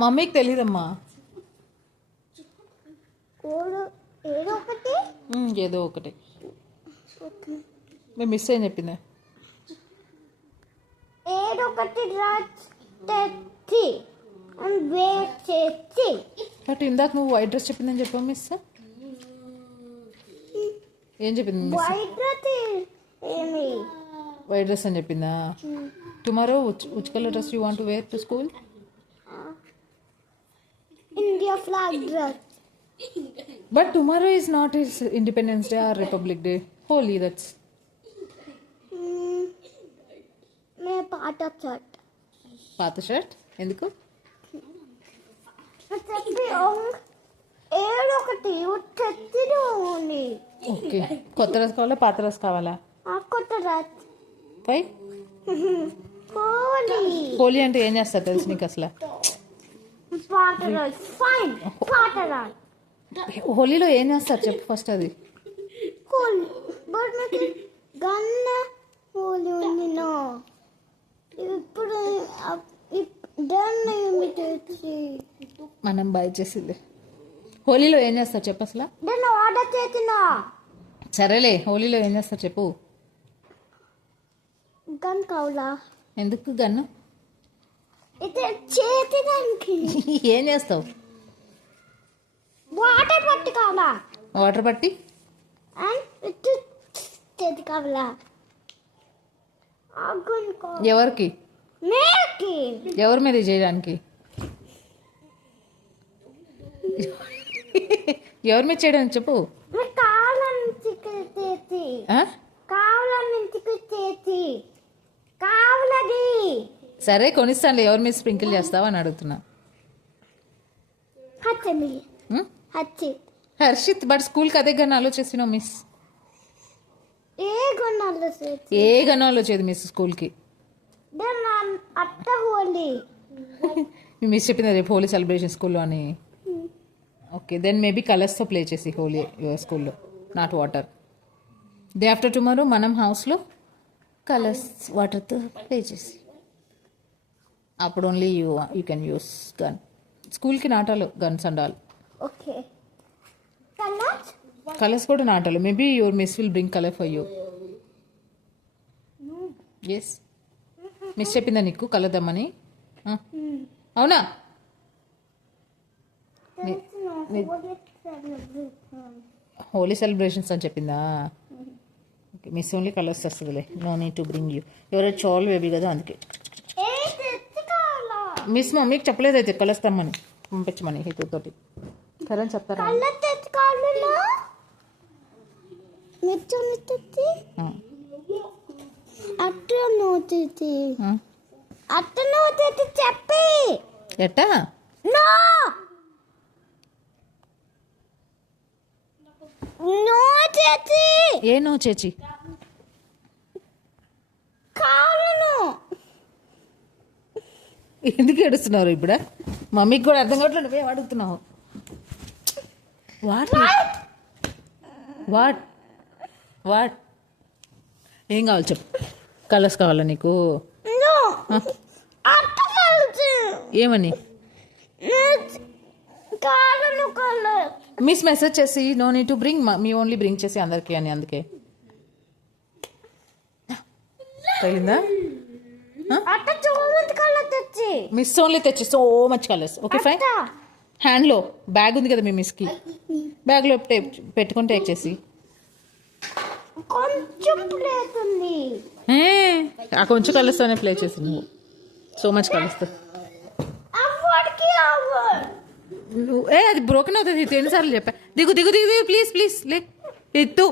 మమ్మీకి తెలీదమ్మా. ఏదో ఒకటి మేము మిస్ అయ్యి చెప్పిందా? బట్ ఇందాక నువ్వు వైట్ డ్రెస్ చెప్పిందని చెప్పావు మిస్. ఏం చెప్పింది? వైట్ డ్రెస్ అని చెప్పిందా? Tomorrow which color dress you want to wear to school? India flag dress. But tomorrow is not his Independence Day or Republic Day. Holy, that's. పాత shirt ఎందుకు? Okay, కొత్త dress కావాలా పాత dress కావాలా? కొత్త dress. పై హోలీ అంటే ఏం చేస్తారు తెలుసు నీకు అసలు? హోలీలో ఏం చేస్తారు చెప్పు ఫస్ట్. అది మనం బై చేసింది. హోలీలో ఏం చేస్తారు చెప్పు అసలు? సరేలే, హోలీలో ఏం చేస్తారు చెప్పు. గన్ కావాలా? ఎందుకు గన్ను? ఏం చేస్తావు? వాటర్ పట్టి కావాలా? వాటర్ పట్టి చేతి కావాలా? ఎవరికి? ఎవరి మీద చేయడానికి? ఎవరి మీద చేయడానికి చెప్పు. సరే కొనిస్తానులే, ఎవరి మీద స్ప్రింకిల్ చేస్తావా అని అడుగుతున్నా. హర్షిత్, బట్ స్కూల్కి అదే గన్ ఆలోచిస్తున్నావు మిస్. ఏ గన్ ఆలోచేది మిస్ స్కూల్కి? మీ మిస్ చెప్పింది రేపు హోలీ సెలబ్రేషన్ స్కూల్లో అని. ఓకే, దెన్ మేబీ కలర్స్తో ప్లే చేసి హోలీ యువర్ స్కూల్లో, not water. Day after tomorrow మనం హౌస్లో కలర్స్ వాటర్తో ప్లే చేసి, అప్పుడు only you can use gun. స్కూల్కి నాటాలు guns and all. Okay, colours కూడా నాటాలు. Maybe your miss will bring colour for you. Yes, miss చెప్పిందా నీకు కలర్ దమ్మని? అవునా? హోలీ సెలబ్రేషన్స్ అని చెప్పిందా? ఓకే, మిస్ ఓన్లీ కలర్స్ వస్తుందిలే, no need to bring you. ఎవరో చాల్ బేబీ కదా అందుకే. మిస్ మమ్మీకి చెప్పలేదు అయితే కలర్స్ తమ్మని, పంపించమని హేతుతోటి. సరే అని చెప్తారా? ఎట్టా? ఏ నో చేచి? ఎందుకు ఏడుస్తున్నారు ఇప్పుడు? మమ్మీకి కూడా అర్థం కావట్లేదు, నువ్వేం అడుగుతున్నావు? వాట్ వాట్ వాట్ ఏం కావాలి చెప్పు. కలర్స్ కావాలా నీకు? ఏమని? మిస్ మెసేజ్ చేసి నో నీడ్ టు బ్రింగ్, మీ ఓన్లీ బ్రింగ్ చేసి అందరికీ అని, అందుకే తగిలిందా? మిస్ ఓన్లీ తెచ్చి so much colours. Okay fine. హ్యాండ్లో బ్యాగ్ ఉంది కదా మీ మిస్కి, బ్యాగ్లో పెట్టుకుని టేక్ చేసి. ఆ కొంచెం కలర్స్తోనే ప్లే చేసి నువ్వు సో మచ్ కలర్స్తో. అది బ్రోకెన్ అవుతుంది. ఎన్నిసార్లు చెప్పా? దిగు దిగు దిగు దిగు ప్లీజ్ ప్లీజ్ లే ఎత్తు.